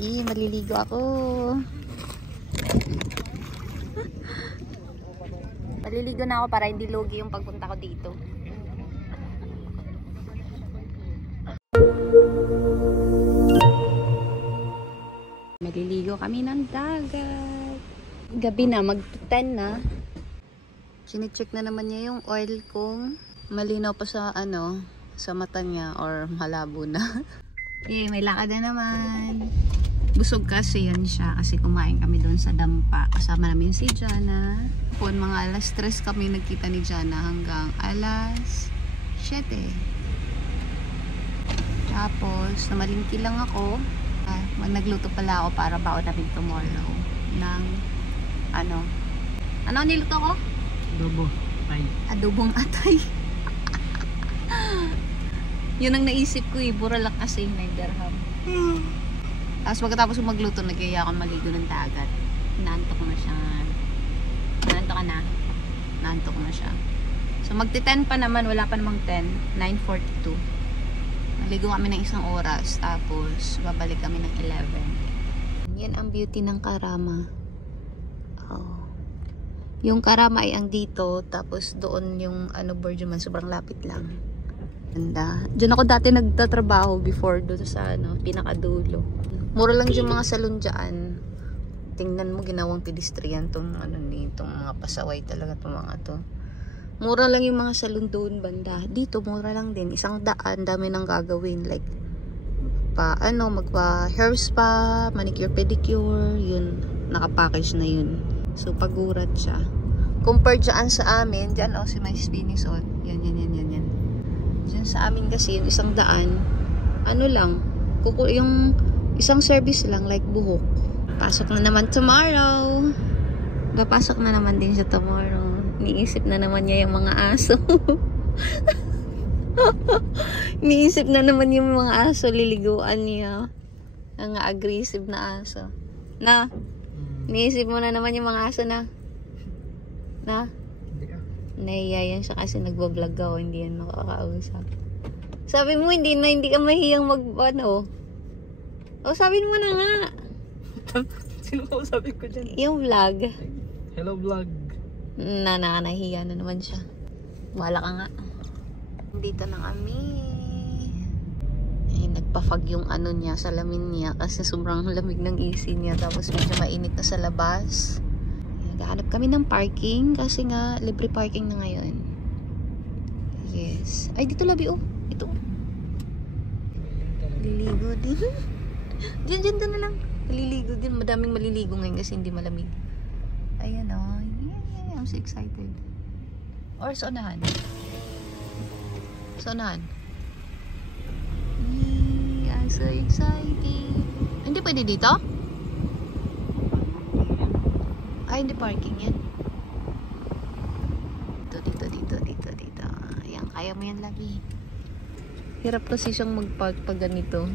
Maliligo ako. Maliligo na ako para hindi lugi yung pagpunta ko dito. Maliligo kami ng dagat. Gabi na, mag-10 na. Sine-check na naman niya yung oil kung malinaw pa sa sa mata niya or malabo na. May lakad na naman. Busog kasi yan siya kasi kumain kami doon sa dampa. Kasama namin si Jana. Mga alas 3 kami nagkita ni Jana hanggang alas 7. Tapos namalingki lang ako. Nagluto pala ako para baon namin tomorrow ng ano niluto ko? Adobo atay. Adobong atay. Yun ang naisip ko bura lang kasi 9 dirham. Tapos pagkatapos magluto, nagkaya ako maligo ng dagat. Naantok na siya. Naantok ka na? Naantok na siya. So magti-10 pa naman, wala pa namang 10. 9:42. Maligo kami ng 1 oras. Tapos babalik kami ng 11. Yan ang beauty ng Karama. Oh. Yung Karama ay ang dito. Tapos doon yung Burjuman. Sobrang lapit lang. Ganda. Diyan ako dati nagtatrabaho before doon sa pinakadulo. Mura lang yung mga salon dyan. Tingnan mo, ginawang pedestrian tong itong mga pasaway talaga itong mga to. Mura lang yung mga salon doon banda. Dito mura lang din. 100, dami nang gagawin like magpa hair spa, manicure pedicure, yun nakapackage na yun. So pagurat siya. Compared dyan sa amin, dyan si may spinning on. Yan. Dyan sa amin kasi yung 100, lang, yung isang service lang like buhok. Pasok na naman tomorrow. Papasok na naman din siya tomorrow. Iniisip na naman niya yung mga aso. Iniisip na naman yung mga aso. Liliguan niya. Ang aggressive na aso. Na? Iniisip mo na naman yung mga aso na? Na? Nahiyayan siya kasi nagbablog ako. Hindi yan makakausap. Sabi mo hindi ka mahiyang sabihin mo na nga. Sino ka usapin ko dyan? Yung vlog. Hello vlog. Nahiya na naman siya. Wala ka nga. Dito na kami. Nagpa-fog yung niya, salamin niya. Kasi sobrang lamig ng AC niya. Tapos medyo mainit na sa labas. Naghahanap kami ng parking. Kasi nga, libre parking na ngayon. Yes. Ay, dito labi Ito. Liligo din. Diyan na lang. Maliligo din. Madaming maliligo ngayon kasi hindi malamig. Ayan Yeah, I'm so excited. Or sa unahan. I'm so excited. Hindi pwede dito? Ay, hindi parking yan. Dito. Ayan, kaya mo yan lagi. Hirap kasi siyang mag-park pag ganito.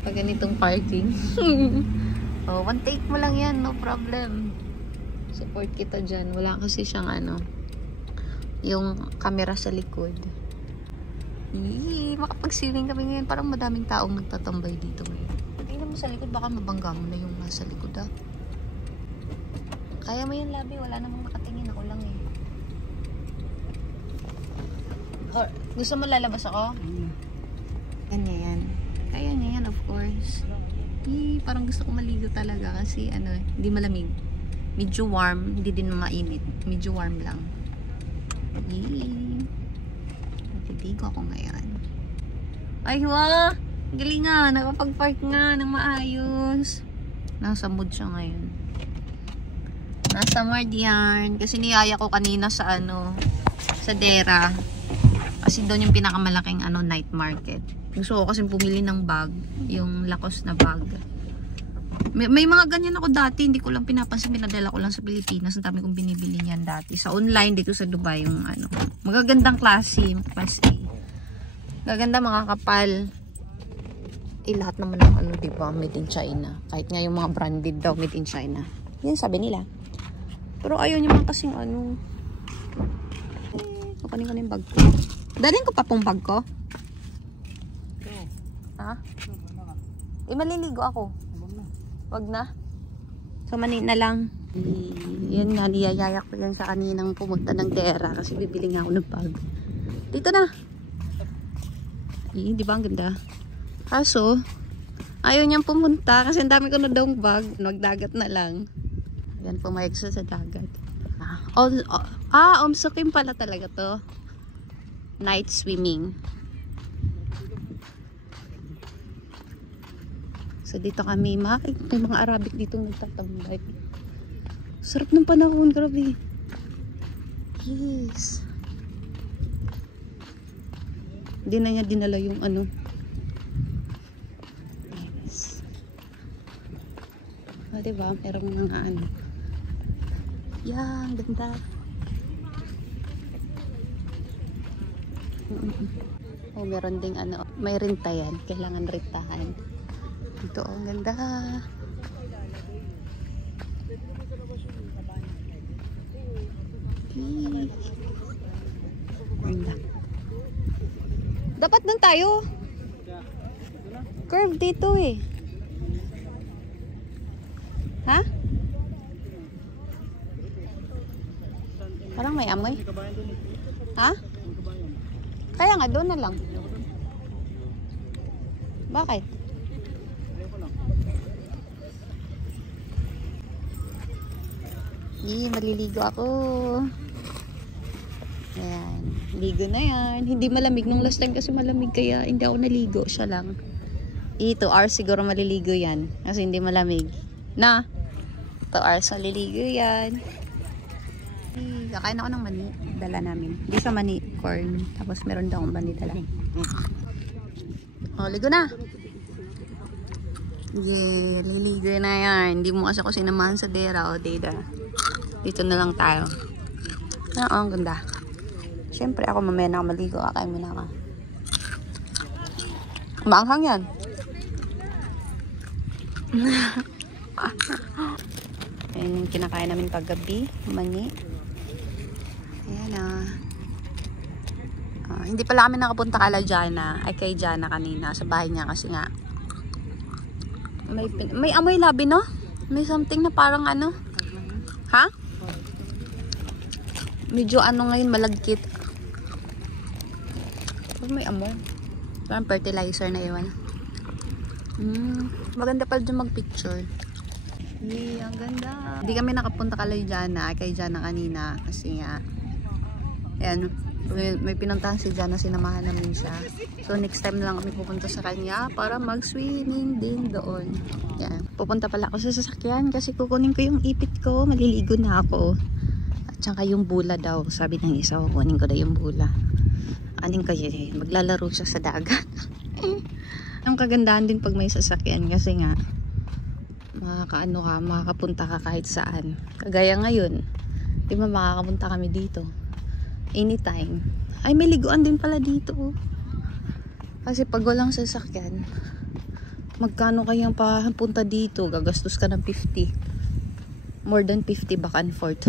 Pag ganitong parking. One take mo lang yan, no problem. Support kita dyan. Wala kasi siyang yung camera sa likod. Makapag-swimming kami ngayon. Parang madaming taong nagtatambay dito ngayon. Tingnan mo sa likod, baka mabangga mo na yung nasa likod Kaya mo yan labi, wala namang nakatingin. Ako lang Or, gusto mo lalabas ako? Yan. Kaya niya yan, of course. Parang gusto ko maligo talaga kasi hindi malamig. Medyo warm, hindi din mainit. Medyo warm lang. Matitigo ako ngayon. Ay, galing nga, nakapag-park nga ng maayos. Nasa mood siya ngayon. Nasa mood yan. Kasi niyaya ko kanina sa sa Dera. Kasi doon yung pinakamalaking night market. Gusto ko kasi pumili ng bag, yung Lacoste na bag. May mga ganyan ako dati, hindi ko lang pinapansin, pinadala ko lang sa Pilipinas. Ang dami kong binibili niyan dati. Sa online dito sa Dubai yung magagandang klase, class A. Gaganda, mga kapal. Lahat naman ng diba, made in China. Kahit nga yung mga branded daw, made in China. Yan sabi nila. Pero ayaw niya man kasing kukunin ko na yung bag ko. Dalhin ko pa pong bag ko. Ha? maliligo ako. Wag na. So, mani na lang. Yan nga, niyayaya ko yan sa kaninang pumunta ng Terra kasi bibili nga ako ng bag. Dito na. Di ba ang ganda? Kaso, ayaw niyang pumunta kasi ang dami ko na daw bag. Magdagat na lang. Yan, pumayag siya sa dagat. Omsukim pala talaga to. Night swimming. So dito kami, may mga Arabic dito nagtatambay. Sarap ng panahon, grabe. Yes. Hindi na niya dinala yung ano. Yes. Diba? Merong mga ano. Yan, ganda. Meron ding ano, may renta yan. Kailangan rentahan. Ito, ang ganda. Ganda. Dapat doon tayo. Curve dito eh. Ha? Parang may amoy. Ha? Kaya nga doon na lang. Bakit? Maliligo ako. Ayan. Ligo na yan. Hindi malamig. Nung last time kasi malamig kaya hindi ako naligo. Siya lang. 2 hours siguro maliligo yan. Kasi hindi malamig. Na? 2 hours maliligo yan. Kakain ako ng mani. Dala namin. Hindi sa mani. Corn. Tapos meron daw akong mani dala. Ligo na. Yeah, liligo na yan. Hindi mo kasi ako sinamahan sa dera o data. Dito na lang tayo. Ang ganda. Siyempre ako mamaya na maligo. Kakain muna ka. Maanghang yan. Ayan yung kinakain namin kagabi. Mani. Ayan hindi pala kami nakapunta kala Jana. Ay kay Jana kanina. Sa bahay niya kasi nga. May amoy labi no? May something na parang ano. Ha? Medyo ano ngayon malagkit. May amoy. Parang fertilizer na iwan. Maganda pala dyan mag-picture. Ang ganda. Hindi kami nakapunta kay Jana kanina. Kasi nga, ayan, may pinuntahan si Jana, sinamahan namin siya. So next time na lang kami pupunta sa kanya para mag-swimming din doon. Yan. Pupunta pala ako sa sasakyan kasi kukunin ko yung ipit ko. Maliligo na ako. At saka yung bula daw. Sabi ng isa, kukunin ko daw yung bula. Aning kayo maglalaro siya sa dagat. Ang kagandahan din pag may sasakyan kasi nga makakapunta ka kahit saan. Kagaya ngayon, di ba makakapunta kami dito anytime. Ay, may liguan din pala dito. Kasi pag walang sasakyan, magkano kayang papunta dito? Gagastos ka ng 50. More than 50 back and forth.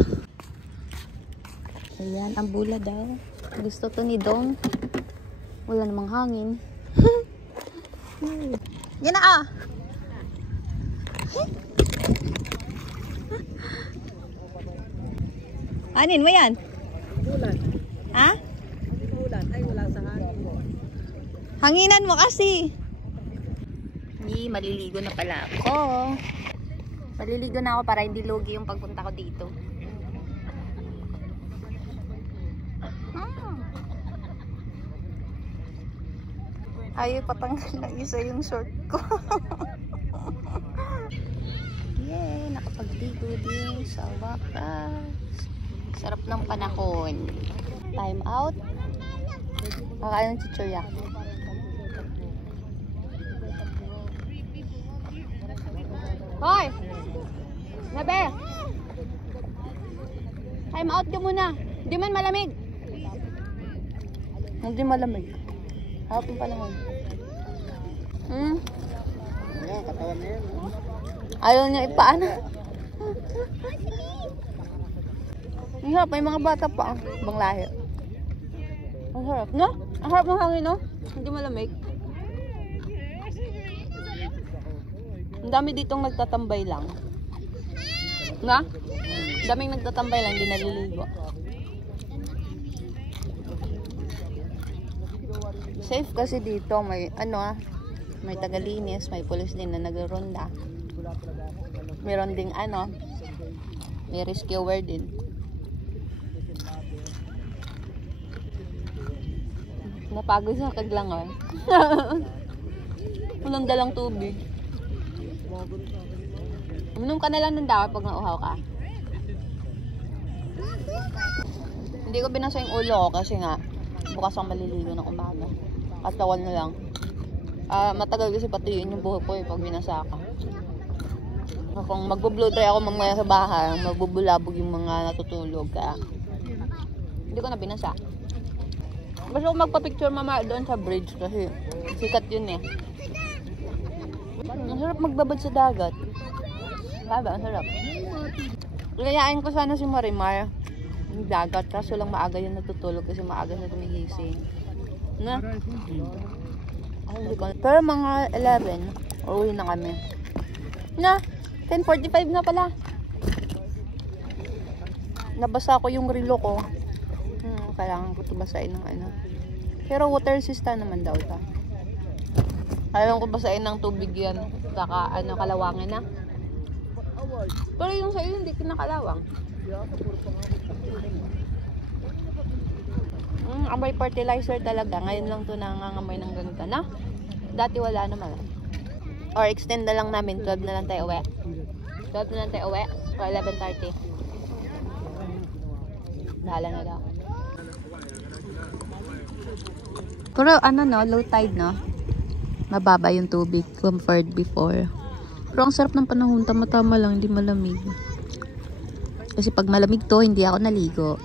Ayan, ang bula daw. Gusto to ni Dong. Wala namang hangin. Yan na Anin mo yan? Bulan. Ha? Bulan. Ay, wala sa hangin. Hanginan mo kasi. Maliligo na pala ako. Maliligo na ako para hindi lugi yung pagpunta ko dito. Ayaw patanggal na isa yung short ko. Yay, nakapagligo din sa wakas. Sarap ng panahon. Time out. Kakain ng chichurya. Hoy! Nabe! Time out ka muna. Hindi man malamig. Hindi malamig. Harap yung panahon. Ayan, katawan na yan. Ayaw niya ipaano. Ang harap, may mga bata pa. Bang lahi. Ang harap, no? Ang harap ng hangin, no? Hindi malamig. Ang dami ditong nagtatambay lang. Nga? Daming nagtatambay lang, hindi naliligo. Safe kasi dito, may may tagalinis, may pulis din na nagronda. Meron ding may rescuer din. Napagod sa kaglangon. Walang dalang tubig. Uminom ka na lang ng dawa pag nauhaw ka. Hindi ko binasa yung ulo ko kasi nga bukas ang maliligo ng umaga. Katawan na lang. Matagal kasi patiin yung buhok ko pag binasa ka. Kung magbo-blow dry ako mamaya sa bahay, magbubulabog yung mga natutulog. Kaya hindi ko na binasa. Gusto ko magpa-picture mamaya doon sa bridge kasi sikat yun eh. Ang sarap magbabad sa dagat. Diba? Ang sarap. Layain ko sana si Marimar yung dagat kaso lang maaga yun natutulog kasi maaga na gumigising. Na? Pero mga 11 uwi na kami. Na? 10:45 na pala. Nabasa ko yung relo ko. Kailangan ko ito basahin ng Pero water resistant naman daw ito. Kailangan ko basahin ng tubig yan. Saka kalawangin na. Pero yung sa'yo hindi kinakalawang. Amoy fertilizer talaga. Ngayon lang ito nangangamoy ng ganito na. Dati wala naman. Or extend na lang namin. 12 na lang tayo uwi. 12 na lang tayo uwi. O 11:30. Bahala na daw. Pero low tide no? Mababa yung tubig compared before. Pero ang sarap ng panahon, tama-tama lang, hindi malamig. Kasi pag malamig to, hindi ako naligo.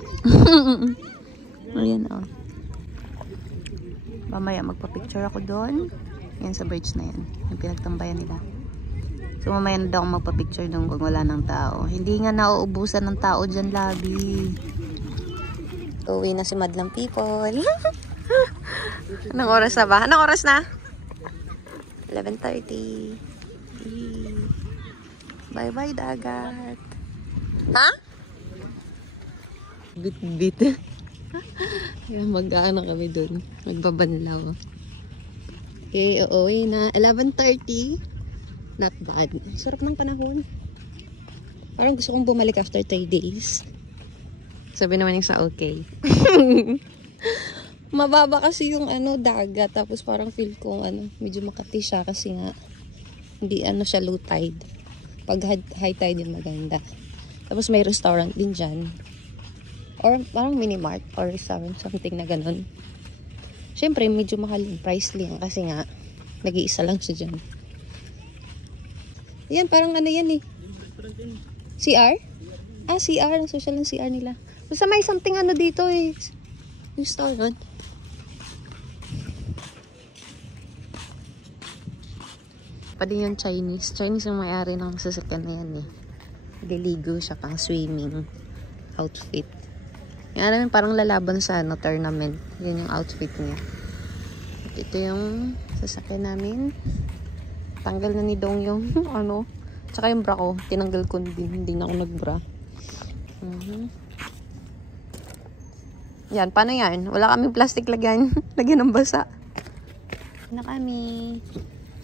Ayan Mamaya magpa-picture ako doon. Yan sa bridge na yan. Yung pinagtambayan nila. So mamaya na daw ako magpa-picture doon kung wala ng tao. Hindi nga nauubusan ng tao dyan, labi. Uwi na si Madlang People. Anong oras na ba? Anong oras na? 11:30. Bye-bye, dagat. Ha? Bit-bit. Mag-aano kami dun. Magbabanlaw. Okay, uuwi na. 11:30. Not bad. Sarap ng panahon. Parang gusto kong bumalik after 3 days. Sabi naman yung sa okay. Mababa kasi yung dagat. Tapos parang feel ko medyo makati siya kasi nga hindi siya low tide. Pag high tide yung maganda. Tapos may restaurant din dyan. Or parang mini mart or restaurant, something na ganun. Siyempre medyo mahal yung price lang kasi nga nag-iisa lang siya dyan. Yan parang yan eh. CR? CR. Ang social ng CR nila. Basta may something dito eh. Restaurant. Pa din yung Chinese. Chinese yung may-ari ng sasakyan na yan eh. Naliligo siya pang swimming outfit. Yan parang lalaban sa tournament. Yun yung outfit niya. At ito yung sasakyan namin. Tanggal na ni Dong yung tsaka yung bra ko. Tinanggal ko din. Hindi na ako nagbra. Yan. Paano yan? Wala kaming plastic lagyan. Lagyan ng basa. Na kami.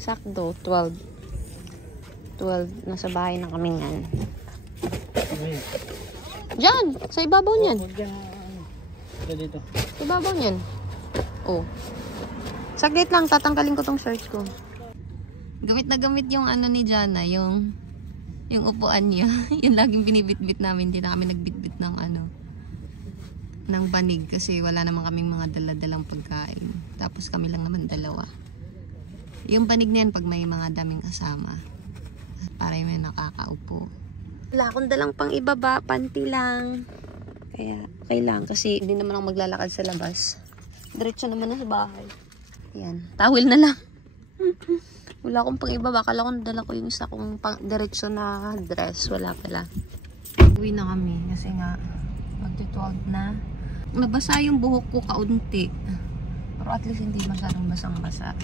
Sakto, 12. Nasa bahay na kami yan. Diyan, sa ibabaw niyan. Dito. Sa ibabaw niyan. Oh. Saglit lang, tatanggalin ko tong shirt ko. Gamit na gamit yung ni Jana, yung upuan niya. Yung laging binibitbit namin, hindi na kami nagbitbit ng ng banig kasi wala naman kaming mga dala-dalang pagkain. Tapos kami lang naman dalawa. Yung banig na yan pag may mga daming kasama. Para may nakakaupo. Wala akong dalang pang ibaba, panty lang. Kaya okay lang kasi hindi naman ako maglalakad sa labas. Diretso naman na sa bahay. Yan, towel na lang. Wala akong pang ibaba. Kala ko nadala ko yung isa kong diretso na dress. Wala pala. Uwi na kami kasi nga magti-12 na. Nabasa yung buhok ko kaunti. Pero at least hindi masyadong basang-basa.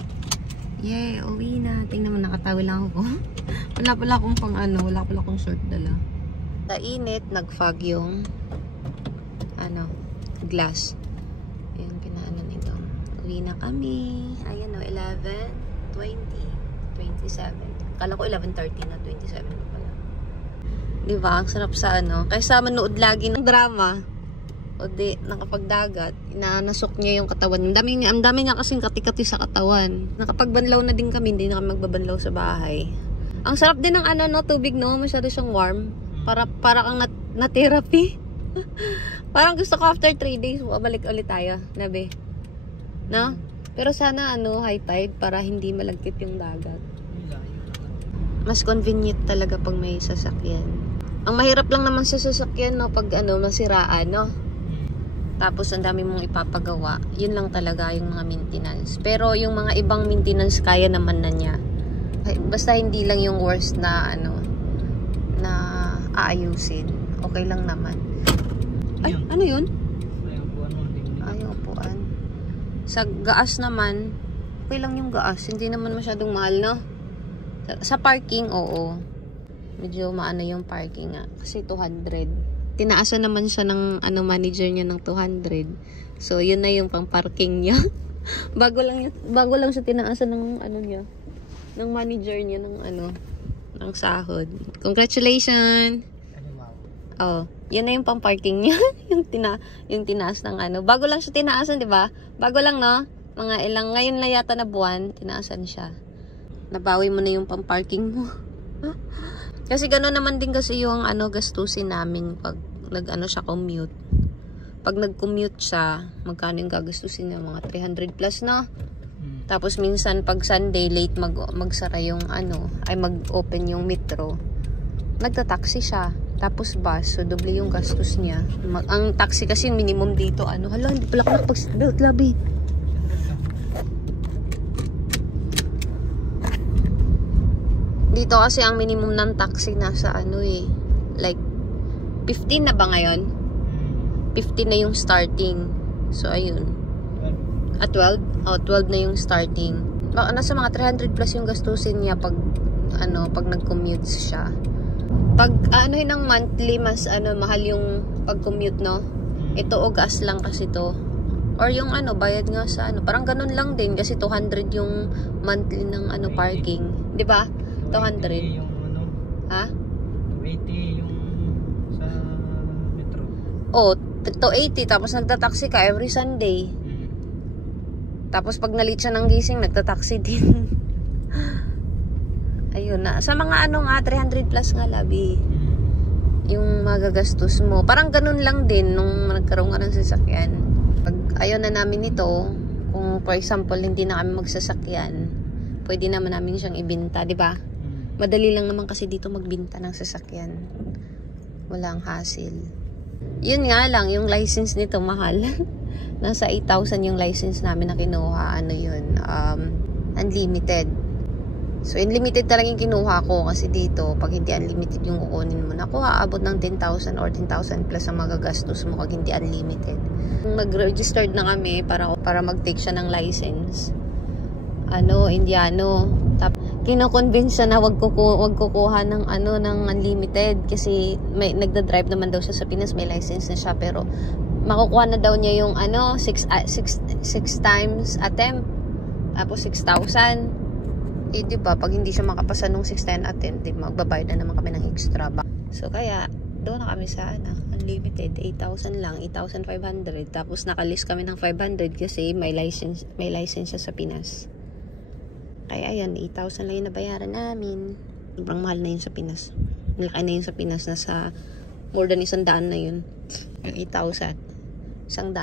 Yay, uwi na. Tingnan mo, nakatawil lang ako. Wala pala akong pang ano, wala pala akong short dala. Sa init, nag-fog yung glass. Ayun, pinaano nito. Uwi na kami. Ayan o, 11, 20, 27. Kala ko 11:30 na, 27 na pala. Diba? Ang sarap sa kaysa manood lagi ng drama. O di, nakapagdagat, inanasok niya yung katawan. Ang dami niya kasing kati-kati sa katawan. Nakapagbanlaw na din kami, hindi na kami magbabanlaw sa bahay. Ang sarap din ng tubig, no? Masyado siyang warm. Para kang na-therapy. Parang gusto ko after 3 days, balik ulit tayo, nabe. No? Pero sana high tide para hindi malagkit yung dagat. Mas convenient talaga pag may sasakyan. Ang mahirap lang naman sa sasakyan, no, pag masiraan, no? Tapos ang dami mong ipapagawa. Yun lang talaga yung mga maintenance. Pero yung mga ibang maintenance kaya naman na niya. Basta hindi lang yung worst na na aayusin. Okay lang naman. Ay, ano yun? Ayaw upuan. Sa gaas naman, okay lang yung gaas. Hindi naman masyadong mahal, no? Sa parking, oo. Medyo maano yung parking nga. Kasi 200. Tinaasan naman siya ng manager niya ng 200. So, yun na yung pang-parking niya. bago lang siya tinaasan ng niya. Ng manager niya ng sahod. Congratulations! Oh, yan na yung pang-parking niya. yung tinaas ng bago lang siya tinaasan, 'di ba? Bago lang, no? Mga ilang ngayon na yata na buwan, tinaasan siya. Nabawi mo na yung pang-parking mo. Kasi gano'n naman din kasi yung gastusin namin pag siya commute. Pag nag-commute siya, magkano yung gagastusin niya? Mga 300 plus, no? Tapos minsan pag Sunday late magsara yung mag-open yung metro. Nagta-taxi siya. Tapos bus, so doble yung gastos niya. Ang taxi kasi minimum dito, hala, hindi pala ako nakapag-seatbelt, labi. Dito kasi ang minimum ng taxi nasa like 15 na ba ngayon? 15 na yung starting. So ayun. At 12? Oh, 12 na yung starting. Nasa mga 300 plus yung gastusin niya pag nag-commute siya. Pag ng monthly, mas mahal yung pag-commute, no? Ito o gas lang kasi to. Or yung bayad nga sa parang ganun lang din kasi 200 yung monthly ng parking. 'Di ba? 200. Yung Ha? 280 yung sa metro. Oh, 280 tapos nagta-taxi ka every Sunday. Tapos pag nalit siya ng gising, nagta-taxi din. Ayun na. Sa mga 300 plus nga, labi. Yung magagastos mo. Parang ganun lang din nung nagkaroon ka ng sasakyan. Pag ayaw na namin ito, kung for example, hindi na kami magsasakyan, pwede naman namin siyang ibinta, di ba? Madali lang naman kasi dito magbinta ng sasakyan. Walang hassle. Yun nga lang, yung license nito mahal. Nasa 8,000 yung license namin na kinuha. Unlimited. So, unlimited talaga yung kinuha ko kasi dito, pag hindi unlimited yung kukunin mo, naku, aabot ng 10,000 or 10,000 plus ang magagastos mo pag hindi unlimited. Mag-registered na kami para mag-take siya ng license. Indiano. Kino-convince siya na wag kukuha ng ng unlimited kasi nagda-drive naman daw siya sa Pinas, may license na siya, pero makukuha na daw niya yung 6 times attempt. Tapos 6,000. Diba, pag hindi siya makapasa nung 6-10 attempt, magbabayad na naman kami ng extra ba. So, kaya, doon na kami sa, unlimited, 8,000 lang, 8,500. Tapos, nakalist kami ng 500 kasi may license siya sa Pinas. Kaya, ayan, 8,000 lang yung nabayaran namin. Sobrang mahal na yun sa Pinas. Malaki na yun sa Pinas, nasa more than 100 na yun. Yung 8,000. 100,000.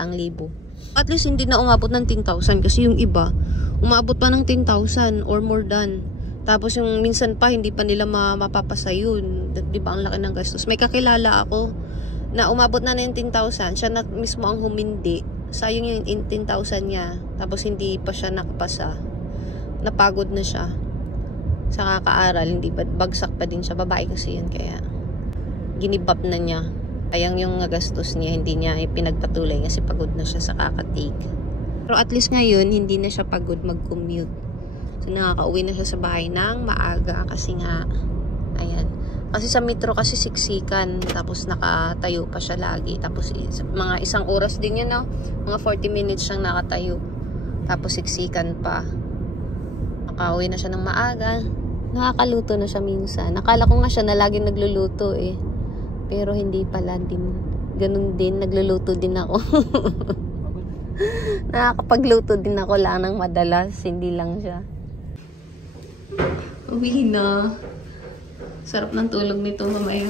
At least, hindi na umabot ng 10,000 kasi yung iba, umabot pa ng 10,000 or more than. Tapos yung minsan pa, hindi pa nila mapapasa yun. Diba, ang laki ng gastos. May kakilala ako na umabot na ng 10,000. Siya na mismo ang humindi. Sayang yung 10,000 niya. Tapos hindi pa siya nakapasa. Napagod na siya. Sa kakaaral, hindi pa, bagsak pa din siya. Babae kasi yun, kaya ginibap na niya. Sayang yung gastos niya. Hindi niya pinagpatuloy kasi pagod na siya sa kakatig. Pero at least ngayon, hindi na siya pagod mag-commute. So, nakaka-uwi na siya sa bahay ng maaga kasi nga Kasi sa metro kasi siksikan, tapos nakatayo pa siya lagi. Tapos mga isang oras din yun, no? Mga 40 minutes siyang nakatayo. Tapos siksikan pa. Nakauwi na siya ng maaga. Nakakaluto na siya minsan. Nakala ko nga siya na laging nagluluto eh. Pero hindi pala din. Ganun din, nagluluto din ako. Nakakapagluto din ako lang ng madalas. Hindi lang siya. Uwi na. Sarap ng tulog nito mamaya.